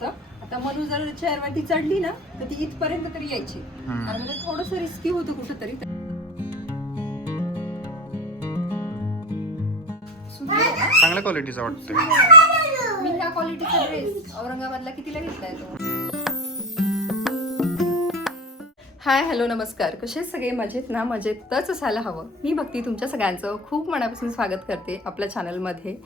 होतं. आता मनू जर चेअरवरती चढली ना तर ती इथपर्यंत तरी यायची, आणि म्हणजे थोडंसं रिस्की होतं कुठंतरी. चांगल्या क्वालिटीचा वाटतोय. मी ह्या क्वालिटीचा ड्रेस औरंगाबादला कितीला घेतलाय तो. हाय हॅलो नमस्कार, कसे सगळे मजेत ना? मजेतच असायला हवं. मी भक्ती तुमच्या सगळ्यांचं खूप मनापासून स्वागत करते आपल्या चॅनलमध्ये.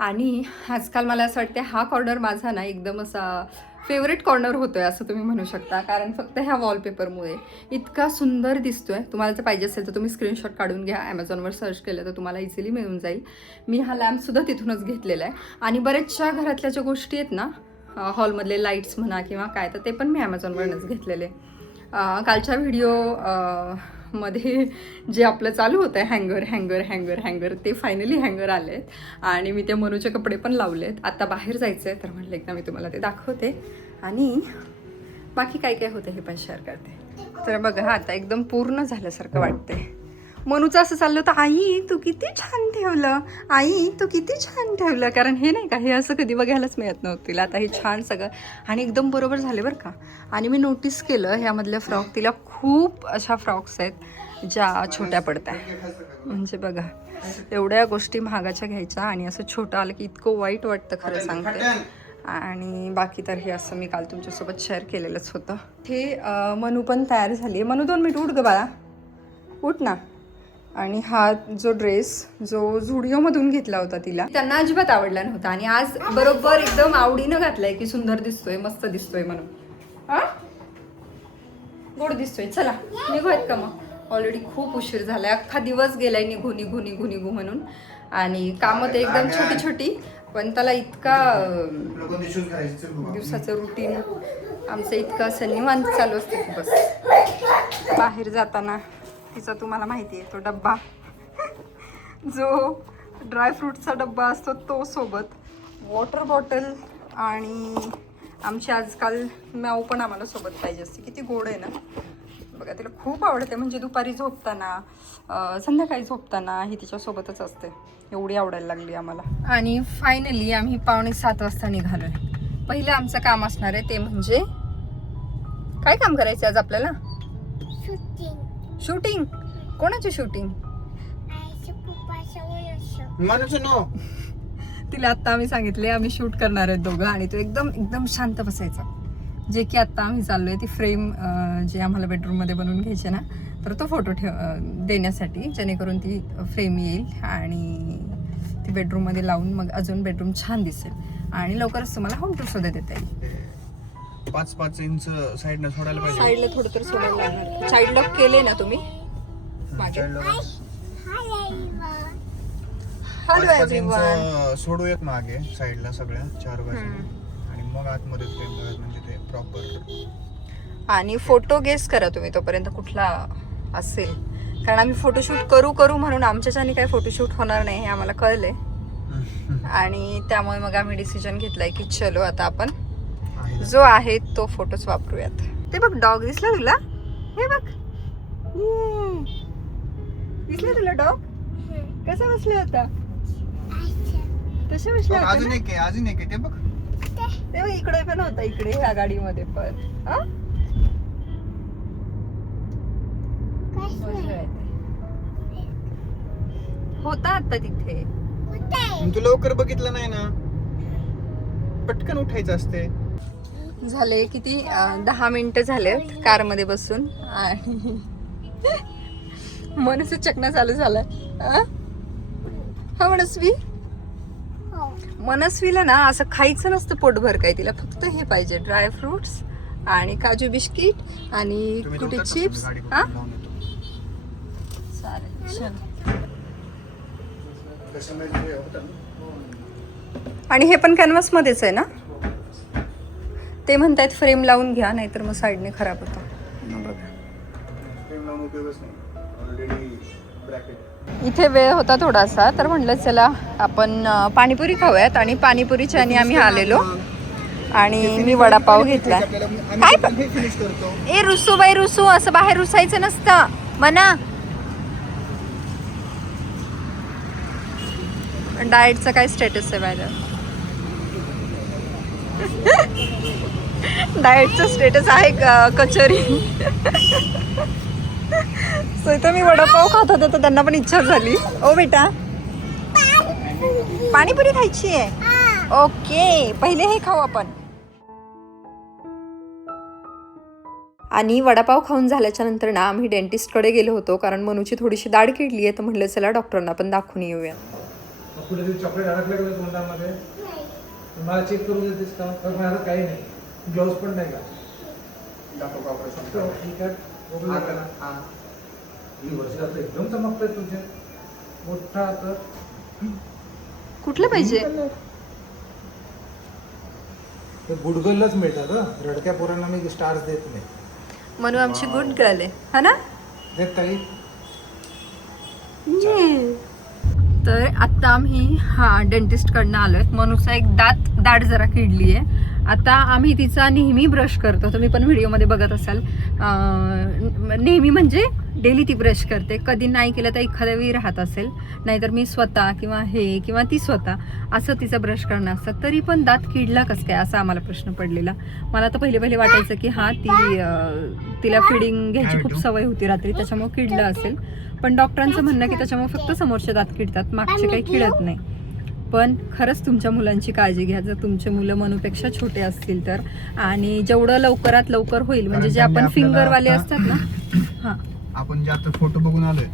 आणि आजकाल मला असं वाटते हा कॉर्नर माझा ना एकदम असा फेवरेट कॉर्नर होतोय असं तुम्ही म्हणू शकता, कारण फक्त ह्या वॉलपेपरमुळे इतका सुंदर दिसतोय. तुम्हाला जर पाहिजे असेल तर तुम्ही स्क्रीनशॉट काढून घ्या, ॲमेझॉनवर सर्च केलं तर तुम्हाला इझिली मिळून जाईल. मी हा लॅम्पसुद्धा तिथूनच घेतलेला आहे. आणि बऱ्याचशा घरातल्या ज्या गोष्टी आहेत ना, हॉलमधले लाईट्स म्हणा किंवा काय, तर ते पण मी ॲमेझॉनवरूनच घेतलेले. कालच्या व्हिडिओ मध्ये जे आपलं चालू होतं आहे हँगर हँगर हँगर हँगर, ते फायनली हँगर आले आहेत. आणि मी ते मनूचे कपडे पण लावले आहेत. आता बाहेर जायचं आहे तर म्हटलं एकदा मी तुम्हाला ते दाखवते आणि बाकी काय काय होतं हे पण शेअर करते. तर बघा आता एकदम पूर्ण झाल्यासारखं वाटतंय. मनूचं असं चाललं होतं, आई तू किती छान ठेवलं, आई तू किती छान ठेवलं, कारण हे नाही का हे असं कधी बघायलाच मिळत नव्हतं तिला. आता हे छान सगळं आणि एकदम बरोबर झाले बरं का. आणि मी नोटीस केलं ह्यामधल्या फ्रॉक, तिला खूप अशा फ्रॉक्स आहेत ज्या छोट्या पडत्या. म्हणजे बघा एवढ्या गोष्टी महागाच्या घ्यायच्या आणि असं छोटं आलं की इतकं वाईट वाटतं खरं सांगते. आणि बाकी तर हे असं मी काल तुमच्यासोबत शेअर केलेलंच होतं. हे मनू पण तयार झाली आहे. मनू 2 मिनिट उठ ग बाळा, उठ ना. आणि हा जो ड्रेस जो झुडिओमधून घेतला होता तिला, त्यांना अजिबात आवडला नव्हता आणि आज बरोबर एकदम आवडीनं घातलाय की सुंदर दिसतोय, मस्त दिसतोय म्हणून. हा गोड दिसतोय. चला निघूयात का मग? ऑलरेडी खूप उशीर झालाय, अख्खा दिवस गेलाय निघू निघू निघू निघू म्हणून. आणि कामं ते एकदम छोटी छोटी, पण त्याला इतका दिवसाचं रुटीन आमचं इतकं असं निवांत चालू असतं की बस. बाहेर जाताना तिचा तुम्हाला माहिती आहे तो डब्बा जो ड्रायफ्रूटचा डब्बा असतो तो सोबत, वॉटर बॉटल, आणि आमची आजकाल मॅव पण आम्हाला सोबत पाहिजे असते. किती गोड आहे ना बघा, तिला खूप आवडते. म्हणजे दुपारी झोपताना, संध्याकाळी झोपताना ही तिच्यासोबतच असते. एवढी आवडायला लागली आम्हाला. आणि फायनली आम्ही 6:45 वाजता निघालोय. पहिलं आमचं काम असणार आहे ते म्हणजे काय काम करायचं आज आपल्याला? शूटिंग. कोणाची शूटिंग? तिला आत्ता आम्ही सांगितले आम्ही शूट करणार आहेत दोघं, आणि तो एकदम एकदम शांत बसायचा. जे की आत्ता आम्ही चाललोय ती फ्रेम जे आम्हाला बेडरूममध्ये बनवून घ्यायचे ना, तर तो फोटो देण्यासाठी, जेणेकरून ती फ्रेम येईल आणि ती बेडरूममध्ये लावून मग अजून बेडरूम छान दिसेल. आणि लवकरच तुम्हाला होम टूर सुद्धा देता येईल. 5 इंच साईडनं सोडायला पाहिजे. साईडला थोडं तर सोडायला लागणार. चाइल्ड लॉक केले ना तुम्ही मागे? Hello 5 inch everyone. सोडूयात मागे साईडला सगळ्या 4 बाजूने, आणि मग आतमध्ये फ्रेम करायचं म्हणजे ते प्रॉपर. आणि फोटो गेस करा तुम्ही तोपर्यंत कुठला असेल, कारण आम्ही फोटोशूट करू म्हणून आमच्याच्याने काही फोटोशूट होणार नाही हे आम्हाला कळलंय. आणि त्यामुळे मग आम्ही डिसिजन घेतलाय की चलो आता आपण जो आहे तो फोटोच वापरूयात. ते बघ डॉग दिसला तुला? हे बघ दिसला तुला डॉग? कसा बसला होता? तसे बसला होता अजून ना? एक आहे ते बघ. ते बघ इकडे पण होता, इकडे ह्या गाडीमध्ये पण. हा होता आता तिथे. तू लवकर बघितलं नाही ना, पटकन उठायचं असते. झाले किती 10 मिनिटं झालेत कारमध्ये बसून, आणि मनस्वी चकना चालू झालाय. हा मनस्वी, मनस्वीला ना असं खायचं नसतं पोटभर काय, तिला फक्त हे पाहिजे ड्रायफ्रुट्स आणि काजू बिस्किट आणि कुठे चिप्स. हा चालेल चल. आणि हे पण कॅनव्हास मध्येच आहे ना? ते म्हणतायत फ्रेम लावून घ्या, नाहीतर मग साईडने खराब होतं. इथे वेळ होता थोडासा, तर म्हणलं चला आपण पाणीपुरी खाऊयात. आणि पाणीपुरीच्या आणि आम्ही आलेलो, आणि मी वडापाव घेतला. काय ए रुसू बाई रुसू, असं बाहेर रुसायचं नसतं म्हणा. डाएटचा काय स्टेटस आहे बाहेर? डाएटचं स्टेटस आहे कचोरी. सो इथं मी वडापाव खात होते तर त्यांना पण इच्छा झाली. ओ बेटा पाणीपुरी खायची आहे. ओके पहिले हे खाऊ आपण. आणि वडापाव खाऊन झाल्याच्या नंतर ना आम्ही डेंटिस्टकडे गेलो होतो कारण मनूची थोडीशी दाढ किडली आहे तर म्हटलं चला डॉक्टरांना पण दाखवून येऊया. चॉकलेट अडकलं का तोंडामध्ये मला चेक करून देतेस का? तर माझं काही नाही, ग्लोव्स पण नाही का? ठीक आहे ही वर्ष आता एकदम चमकतंय तुझे मोठा. तर कुठलं पाहिजे? ते गुडगलच मिळतात रडक्या पोरांना मी स्टार्स देत नाही. मनू आमची गुड गर्ल आहे हा ना. देत काही तर आता आम्ही डेंटिस्टकडनं आलो आहे. मनूचा एक दाढ जरा किडली आहे. आता आम्ही तिचा नेहमी ब्रश करतो, तुम्ही पण व्हिडिओमध्ये बघत असाल. नेहमी म्हणजे डेली ती ब्रश करते. कधी नाही केलं तर एखाद्या वेळी राहत असेल, नाहीतर मी स्वतः किंवा ती स्वतः असं तिचं ब्रश करणं असतं. तरी पण दात किडला कसं काय असा आम्हाला प्रश्न पडलेला. मला तर पहिले वाटायचं की तिला फिडिंग घ्यायची खूप सवय होती रात्री त्याच्यामुळे किडलं असेल. पण डॉक्टरांचं म्हणणं की त्याच्यामुळे फक्त समोरचे दात किडतात, मागचे काही किडत नाही. पण खरंच तुमच्या मुलांची काळजी घ्या जर तुमचे मुलं मनूपेक्षा छोटे असतील तर. आणि जेवढं लवकरात लवकर होईल म्हणजे जे आपण फिंगरवाले असतात ना, हां आपण जे आता फोटो बघून आलोय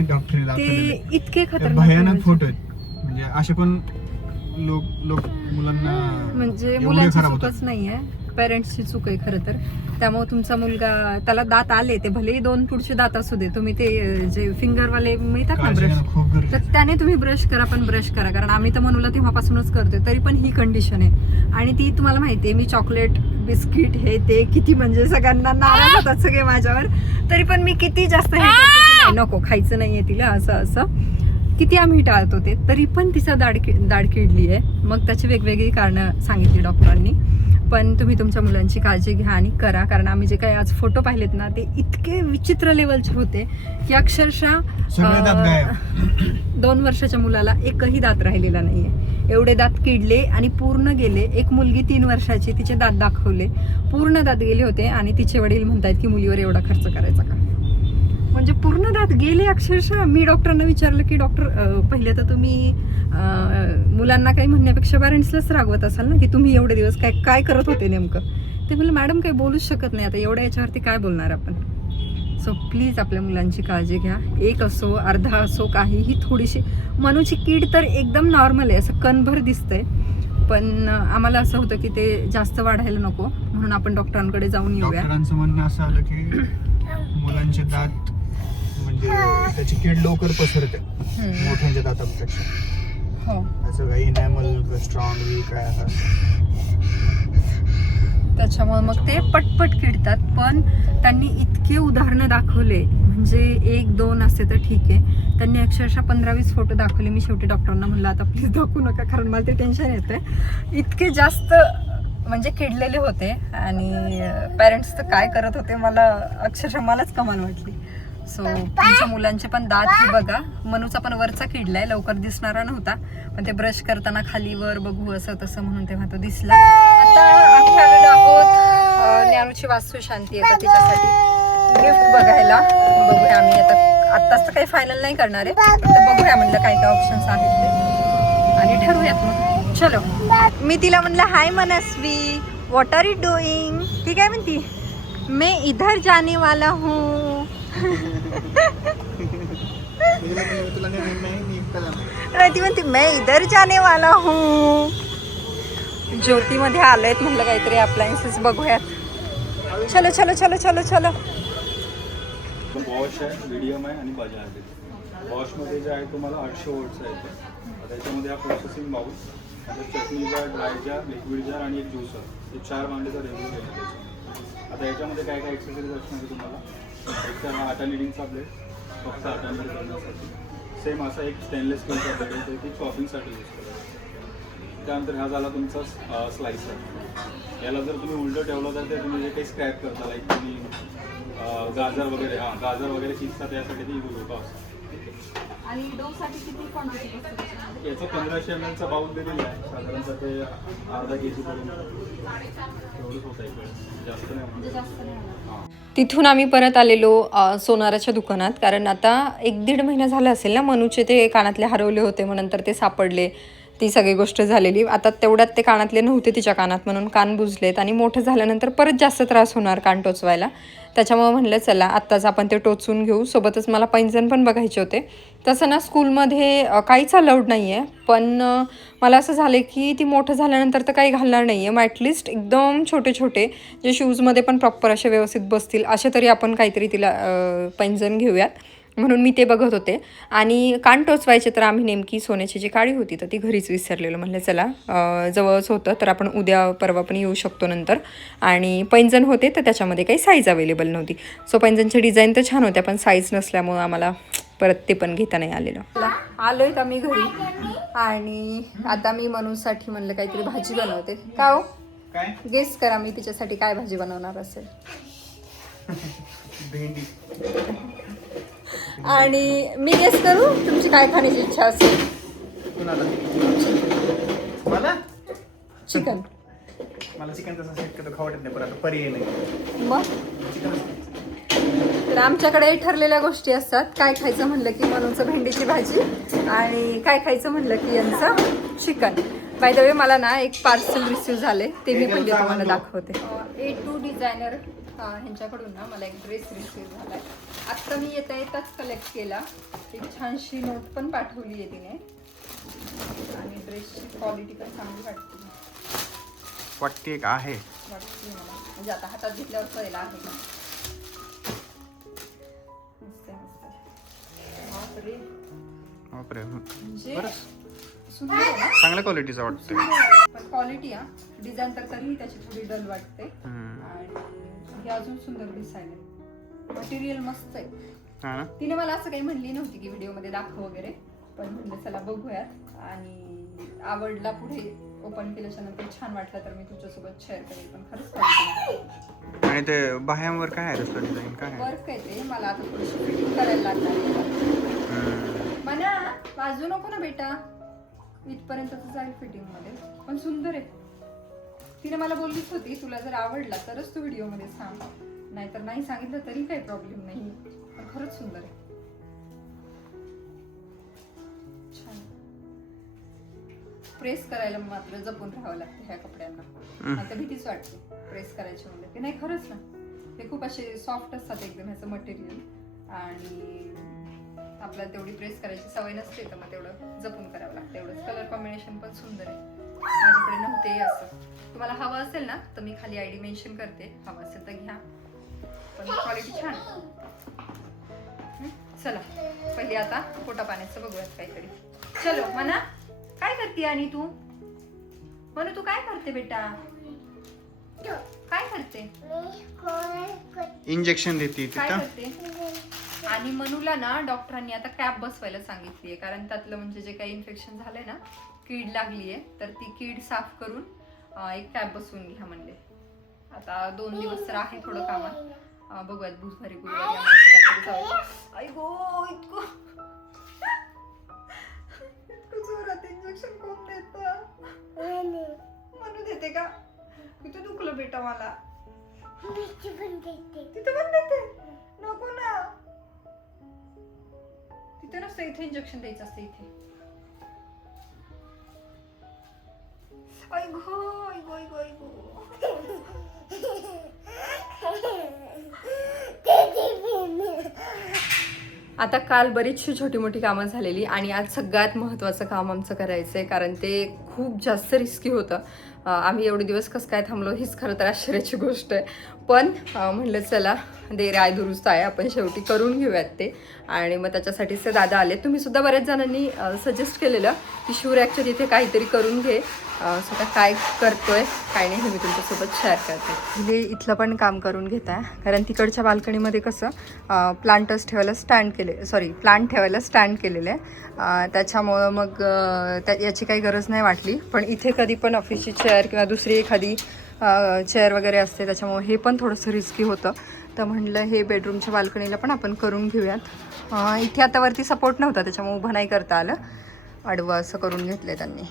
डॉक्टरने ते इतके भयानक खतरनाक फोटो आहेत. म्हणजे असे पण लोक मुलांना म्हणजे मुलांची चूकच नाहीये, पेरेंट्सची चूक आहे खरं तर. त्यामुळे तुमचा मुलगा त्याला दात आले ते भलेही 2 पुढचे दात असू दे, तुम्ही ते जे फिंगरवाले मिळतात ना ब्रश, तर त्याने तुम्ही ब्रश करा, पण ब्रश करा. कारण आम्ही तर मनूला तेव्हापासूनच करतोय तरी पण ही कंडिशन आहे. आणि ती तुम्हाला माहिती आहे मी चॉकलेट बिस्किट हे ते किती म्हणजे सगळ्यांना नाराज होतात सगळे माझ्यावर. तरी पण मी किती जास्त हे करते की नाही नको खायचं नाहीये तिला असं किती आम्ही टाळतो ते. तरी पण तिचा दाढ किडली आहे. मग त्याची वेगवेगळी कारणं सांगितली डॉक्टरांनी. पण तुम्ही तुमच्या मुलांची काळजी घ्या आणि करा. कारण आम्ही जे काही आज फोटो पाहिलेत ना ते इतके विचित्र लेवलचे होते की अक्षरशः 2 वर्षाच्या मुलाला एकही दात राहिलेला नाहीये. एवढे दात किडले आणि पूर्ण गेले. एक मुलगी 3 वर्षाची, तिचे दात दाखवले, पूर्ण दात गेले होते. आणि तिचे वडील म्हणतायत की मुलीवर एवढा खर्च करायचा का. म्हणजे पूर्ण दात गेले अक्षरशः. मी डॉक्टरांना विचारलं की डॉक्टर पहिले तर तुम्ही मुलांना काही म्हणण्यापेक्षा पॅरेंट्सलाच रागवत असाल ना की तुम्ही एवढे दिवस काय करत होते नेमकं. ते म्हणलं मॅडम काही बोलूच शकत नाही आता एवढ्या याच्यावरती काय बोलणार आपण. सो प्लीज आपल्या मुलांची काळजी घ्या. 1 असो अर्धा असो काहीही. थोडीशी मनूची कीड तर एकदम नॉर्मल आहे, असं कणभर दिसतंय. पण आम्हाला असं होतं की ते जास्त वाढायला नको म्हणून आपण डॉक्टरांकडे जाऊन येऊया. डॉक्टरांचं म्हणणं असं आलं की मुलांचे दात म्हणजे त्याची कीड लवकर पसरते मोठ्यांच्या दातापेक्षा. हो असं काही इनॅमल स्ट्रॉंग वीक आहे त्याच्यामुळे मग ते पटपट किडतात. पण त्यांनी इतके उदाहरणं दाखवले म्हणजे 1-2 असते तर ठीक आहे. त्यांनी अक्षरशः 15-20 फोटो दाखवले. मी शेवटी डॉक्टरांना म्हणलं आता प्लीज दाखवू नका कारण मला ते टेन्शन येतंय. इतके जास्त म्हणजे किडलेले होते आणि पेरेंट्स तर काय करत होते मला अक्षरशः मलाच कमाल वाटली. सो तुमच्या मुलांचे पण दात हे बघा. मनूचा पण वरचा किडलाय, लवकर दिसणारा नव्हता पण ते ब्रश करताना खाली वर बघू असं तसं म्हणून तेव्हा तो दिसला. आता आम्ही आलेलो आहोत ज्ञानूची वास्तू शांती आहे तर तिच्यासाठी गिफ्ट बघायला. बघूया आम्ही आत्ताच तर काही फायनल नाही करणार आहे, तर बघूया म्हणलं काय काय ऑप्शन्स आहेत ते आणि ठरवूयात मग. चलो मी तिला म्हणलं हाय मनस्वी, व्हॉट आर यू डुईंग. ती काय म्हणती, मैं इधर जाने वाला हूँ. ती म्हणते मैं इधर जाने वाला हूँ. ज्योतीमध्ये आलोय म्हटलं काहीतरी अप्लायन्सेस बघूयात. चलो चलो चलो चलो चलो. वॉश आहे, मीडियम आहे आणि बजाज आहे. वॉशमध्ये जे आहे तुम्हाला 800 वॉट्स आहे. त्याच्यामध्ये हा प्रोसेसिंग बाउल, आता चटणी जार, ड्राय जार, लिक्विड जार आणि एक ज्युसर, हे 4 भांडेचा रेव्ह्यू आहे त्याच्यामध्ये. आता याच्यामध्ये काय काय एक्सेसरीज असणार आहे तुम्हाला. एक तर हा आटा निडिंगचा प्लेट, फक्त आटा निडिंग करण्यासाठी. सेम असा एक स्टेनलेस स्टीलचा प्लेट आहे की चॉपिंगसाठी यूज करतो. त्यानंतर हा झाला तुमचा स्लायसर. याला जर तुम्ही उलटं ठेवलं तर ते तुम्ही जे काही स्क्रॅप करता लाईक तुम्ही गाजर वगैरे चिजता त्यासाठी ते यूज होतं असं. आणि डोसाठी किती क्वांटिटी असते. याचा 1500 ml चा बाउल दिलेला आहे, साधारणतः ते अर्धा kg पर्यंत. कव्हरच होत आहे, जास्त नाही होणार. तिथून आम्ही परत आलेलो सोनाराच्या दुकानात, कारण आता 1-1.5 महिना झाला असेल ना मनूचे ते कानातले हरवले होते, मग नंतर ते सापडले, ती सगळी गोष्ट झालेली. आता तेवढ्यात ते कानातले नव्हते तिच्या कानात म्हणून कान बुजलेत आणि मोठं झाल्यानंतर परत जास्त त्रास होणार कान टोचवायला. त्याच्यामुळे म्हणलं चला आत्ताच आपण ते टोचून घेऊ. सोबतच मला पैंजण पण बघायचे होते. तसं ना स्कूलमध्ये काहीच अलाउड नाही आहे, पण मला असं झालं की ती मोठं झाल्यानंतर तर काही घालणार नाही आहे. मग ॲटलिस्ट एकदम छोटे छोटे जे शूजमध्ये पण प्रॉपर असे व्यवस्थित बसतील असे तरी आपण काहीतरी तिला पैंजण घेऊयात, म्हणून मी ते बघत होते. आणि कान टोचवायचे तर आम्ही नेमकी सोन्याची जी काडी होती तर ती घरीच विसरलेलो. म्हणलं चला जवळच होतं तर आपण उद्या परवा पण येऊ शकतो नंतर. आणि पैंजण होते तर त्याच्यामध्ये काही साईज अवेलेबल नव्हती. सो पैंजणची डिझाईन तर छान होत्या, पण साईज नसल्यामुळं आम्हाला परत ते पण घेता नाही आलेलं. आलोय का मी घरी, आणि आता मी मनूसाठी म्हणलं काहीतरी भाजी बनवते. का हो, काय गेस करा मी तिच्यासाठी काय भाजी बनवणार असेल. भेंडी. आणि मी गेस करू तुमची काय खाण्याची इच्छा असेल. कुणाला? मला चिकन. मला चिकन तसं शक्यतो खाऊ वाटत नाही, पण आता पर्याय नाही. मग तर आमच्याकडे ठरलेल्या गोष्टी असतात. काय खायचं म्हणलं की मनूचं भेंडीची भाजी, आणि काय खायचं म्हणलं की यांचं चिकन. बाय द वे मला ना एक पार्सल रिसीव्ह झाले, ते मी पण तुम्हाला दाखवते. A2 डिझायनर ह्यांच्याकडून ना मला एक ड्रेस रिसीव्ह झाला आहे. आत्ता मी येताच कलेक्ट केला. एक छानशी नोट पण पाठवली आहे तिने, आणि ड्रेसची क्वालिटी पण चांगली वाटते आहे मला. म्हणजे आता हातात घेतल्यावर कळेला आहे ना. मस्त बापरे, बापरे, म्हणजे सुंदर आहे ना, चांगल्या क्वालिटीचं वाटतंय. पण क्वालिटी डिझाईन तर तरीही त्याची थोडी डल वाटते. आणि हे अजून सुंदर डिझाईन आहे, मटेरियल मस्त आहे. तिने मला असं काही म्हणली नव्हती की व्हिडिओमध्ये दाखव वगैरे, पण म्हणलं चला बघूयात. आणि आवडला, पुढे ओपन केल्याच्या नंतर छान वाटलं तर मी तुमच्यासोबत शेअर करेल. पण खरंच आणि ते बाह्यांवर काय आहे दुसरं डिझाईन काय आहे? वर्क आहे ते, मला आता थोडीशी फिटिंग करायला लागणार. मना वाजू नको ना बेटा, इथपर्यंतच जाईल फिटिंग मध्ये, पण सुंदर आहे. तिने मला बोललीच होती तुला जर आवडला तरच तू व्हिडिओ मध्ये सांग, नाहीतर नाही सांगितलं तरी काही प्रॉब्लेम नाही. पण खरंच सुंदर आहे, छान. प्रेस करायला मात्र जपून राहावं लागतं ह्या कपड्यांना, आता भीतीच वाटते प्रेस करायची म्हणलं की. नाही खरंच ना, ते खूप असे सॉफ्ट असतात एकदम ह्याचं मटेरियल, आणि आपल्याला तेवढी प्रेस करायची सवय नसते तर मग तेवढं जपून करावं लागतं. एवढंच. कलर कॉम्बिनेशन पण सुंदर आहे, माझ्याकडे नव्हते असं. तुम्हाला हवं असेल ना तर मी खाली आयडी मेन्शन करते, हवं असेल तर घ्या, पण क्वालिटी छान. चला पहिले आता पोटा पाण्याचं बघूयात काहीतरी. चलो मना, काय करते? आणि तू म्हणू, तू काय करते बेटा, काय करते? इंजेक्शन देते काय तिथं. करते? आणि मनूला ना डॉक्टरांनी आता कॅप बसवायला सांगितली आहे, कारण त्यातलं म्हणजे जे काही इन्फेक्शन झालंय ना, कीड लागली आहे, तर ती कीड साफ करून एक कॅप बसवून घ्या म्हणले. आता 2 दिवस तर आहे थोडं कामात, बघूयात बुधवारी गुरुवारी काहीतरी जाऊ. आई गो, इतकं जोरात इंजेक्शन कोण देतं? मनू देते का? किती दुखलं बेटा मला. तिथं पण देते? नको ना, तिथे नसतं, इथे इंजेक्शन द्यायचं असतं इथे. आता काल बरीचशी छोटी मोठी कामं झालेली, आणि आज सगळ्यात महत्त्वाचं काम आमचं करायचं आहे, कारण ते खूप जास्त रिस्की होतं. आम्ही एवढे दिवस कसं काय थांबलो हीच खरं तर आश्चर्याची गोष्ट आहे. पण म्हणलं चला देर आय दुरुस्त आहे, आपण शेवटी करून घेऊयात ते. आणि मग त्याच्यासाठीच ते दादा आले. तुम्ही सुद्धा बऱ्याच जणांनी सजेस्ट केलेलं की शूर ॲक्च्युअली इथे काहीतरी करून घे. स्वतः काय करतोय काय नाही हे मी तुमच्यासोबत शेअर करते. म्हणजे इथलं पण काम करून घेत आहे, कारण तिकडच्या बाल्कनीमध्ये कसं प्लांटर्स ठेवायला प्लांट ठेवायला स्टँड केलेलं आहे, त्याच्यामुळं मग याची काही गरज नाही वाटली. पण इथे कधी पण ऑफिसची चेअर किंवा दुसरी एखादी चेअर वगैरे असते, त्याच्यामुळं हे पण थोडंसं रिस्की होतं. तर म्हणलं हे बेडरूमच्या बाल्कनीला पण आपण करून घेऊयात. इथे आता वरती सपोर्ट नव्हता, त्याच्यामुळे उभं नाही करता आलं, आडवं असं करून घेतलं त्यांनी.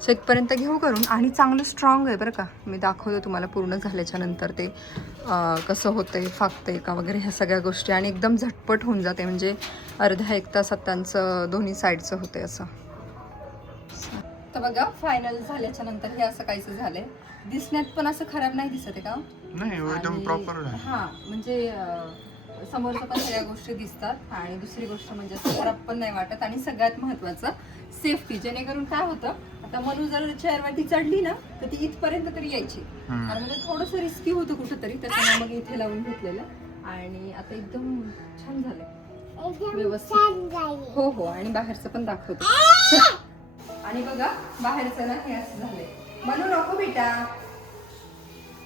सो इथपर्यंत घेऊ करून आणि चांगलं स्ट्रॉंग आहे बरं का. मी दाखवतो तुम्हाला पूर्ण झाल्याच्या नंतर ते कसं होतंय, फाकतंय का वगैरे ह्या सगळ्या गोष्टी. आणि एकदम झटपट होऊन जाते, म्हणजे अर्ध्या 1 तासात त्यांचं दोन्ही साईडचं होते असं. तर बघा फायनल झाल्याच्या नंतर हे असं काहीच झालंय. दिसण्यात पण असं खराब नाही दिसत आहे का? नाही एकदम आणि प्रॉपर हां म्हणजे समोरचं पण सगळ्या गोष्टी दिसतात. आणि दुसरी गोष्ट म्हणजे असं खराब पण नाही वाटत. आणि सगळ्यात महत्त्वाचं सेफ्टी. जेणेकरून काय होतं, आता मनू जर चेअरवरती चढली ना तर ती इथपर्यंत तरी यायची. आणि म्हणजे थोडंसं रिस्की होतं कुठंतरी, त्याच्यामुळे मग इथे लावून घेतलेलं. आणि आता एकदम छान झालंय व्यवस्थित. हो हो, आणि बाहेरचं पण दाखवतो. आणि बघा बाहेरचं ना हे असं झालंय. मनू नको बेटा,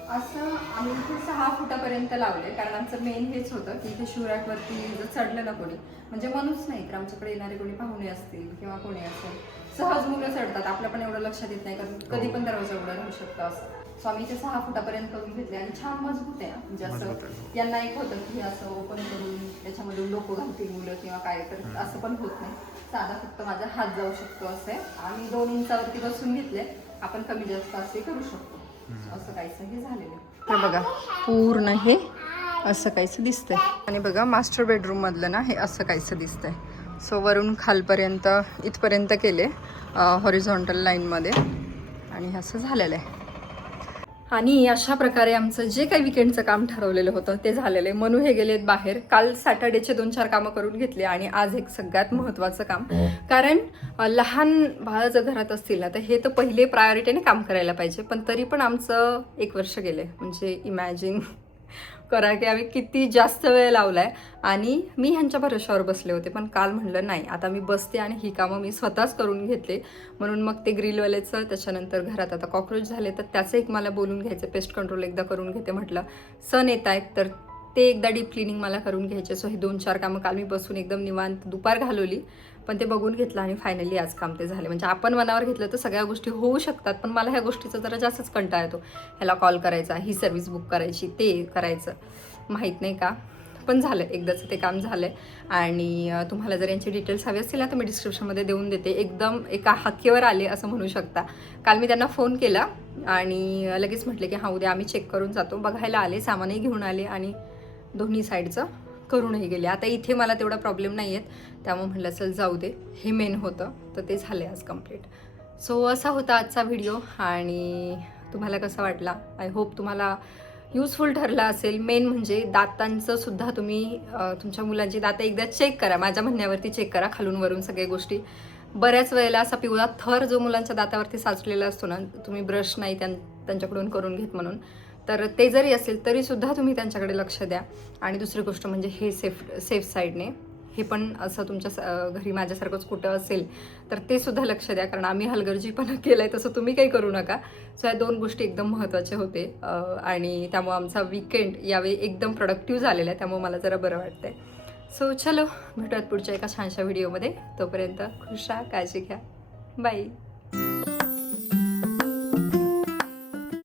असं आम्ही इथे 6 फुटापर्यंत लावले. कारण आमचं मेन हेच होतं की इथे शिवराटवरती जर चढलं ना कोणी, म्हणजे मनूच नाही तर आमच्याकडे येणारे कोणी पाहुणे असतील किंवा कोणी असेल, सहज मुलं चढतात. आपलं पण एवढं लक्षात येत नाही, कारण कधी पण दरवाजा उघडा राहू शकतो असं. सो आम्ही इथे 6 फुटापर्यंत करून घेतले. आणि छान मजबूत आहे. म्हणजे असं यांना एक होतं की असं ओपन करून त्याच्यामध्ये लोक घालतील मुलं किंवा काय, तर असं पण होत नाही. साधा फक्त माझा हात जाऊ शकतो असं आहे. आम्ही 2 इंचावरती बसून घेतले. आपण कमी जास्त असे करू शकतो. असं काहीच हे झालेलं आहे. तर बघा पूर्ण हे असं काहीच दिसतंय. आणि बघा मास्टर बेडरूम मधलं ना हे असं काहीच दिसतंय. सो वरून खालपर्यंत इथपर्यंत केले हॉरिझॉन्टल लाईनमध्ये. आणि हे असं झालेलं आहे. आणि अशा प्रकारे आमचं जे काही विकेंडचं काम ठरवलेलं होतं ते झालेलं आहे. मनू हे गेलेत बाहेर. काल सॅटर्डेचे 2-4 कामं करून घेतले. आणि आज एक सगळ्यात महत्त्वाचं काम, कारण लहान बाळ जर घरात असतील ना तर हे तर पहिले प्रायोरिटीने काम करायला पाहिजे. पण तरी पण आमचं 1 वर्ष गेले. म्हणजे इमॅजिन करा की आम्ही किती जास्त वेळ लावलाय. आणि मी ह्यांच्या भरोशावर बसले होते, पण काल म्हणलं नाही, आता मी बसते आणि ही कामं मी स्वतःच करून घेतले. म्हणून मग ते ग्रिलवाल्याचं, त्याच्यानंतर घरात आता कॉक्रोच झाले तर त्याचं एक मला बोलून घ्यायचं, पेस्ट कंट्रोल एकदा करून घेते. म्हटलं सण येत आहेत तर ते एकदा डीप क्लिनिंग मला करून घ्यायचे. सो हे 2-4 कामं काल मी बसून एकदम निवांत दुपार घालवली, पण ते बघून घेतलं. आणि फायनली आज काम ते झाले. म्हणजे आपण मनावर घेतलं तर सगळ्या गोष्टी होऊ शकतात, पण मला ह्या गोष्टीचा जरा जास्तच कंटाळा येतो. ह्याला कॉल करायचा, ही सर्व्हिस बुक करायची, ते करायचं, माहीत नाही का. पण झालं, एकदाचं ते काम झालं आहे. आणि तुम्हाला जर यांची डिटेल्स हवे असतील ना तर मी डिस्क्रिप्शनमध्ये देऊन देते. एकदम एका हाकेवर आले असं म्हणू शकता. काल मी त्यांना फोन केला आणि लगेच म्हटले की हां उद्या आम्ही चेक करून जातो. बघायला आले, सामानही घेऊन आले आणि दोन्ही साईडचं करूनही गेले. आता इथे मला तेवढा प्रॉब्लेम नाही आहेत, त्यामुळे म्हटलं चल जाऊ दे, हे मेन होतं. तर ते झाले आज कंप्लीट. सो असा होता आजचा व्हिडिओ. आणि तुम्हाला कसा वाटला? आय होप तुम्हाला युजफुल ठरला असेल. मेन म्हणजे दातांचं सुद्धा तुम्ही तुमच्या मुलांची दातं एकदा चेक करा. माझ्या म्हणण्यावरती चेक करा, खालून वरून सगळ्या गोष्टी. बऱ्याच वेळेला असा पिवळा थर जो मुलांच्या दातावरती साचलेला असतो ना, तुम्ही ब्रश नाही त्यांच्याकडून करून घेत म्हणून, तर ते जरी असेल तरीसुद्धा तुम्ही त्यांच्याकडे लक्ष द्या. आणि दुसरी गोष्ट म्हणजे हे सेफ साईडने, हे पण असं तुमच्या घरी माझ्यासारखंच कुठं असेल तर ते सुद्धा लक्ष द्या. कारण आम्ही हलगर्जीपणा केला आहे तसं तुम्ही काही करू नका. सो या 2 गोष्टी एकदम महत्त्वाच्या होते. आणि त्यामुळे आमचा वीकेंड यावेळी एकदम प्रोडक्टिव्ह झालेला आहे, त्यामुळे मला जरा बरं वाटतंय. सो चलो, भेटूयात पुढच्या एका छानशा व्हिडिओमध्ये. तोपर्यंत खुश राहा, काळजी घ्या, बाय.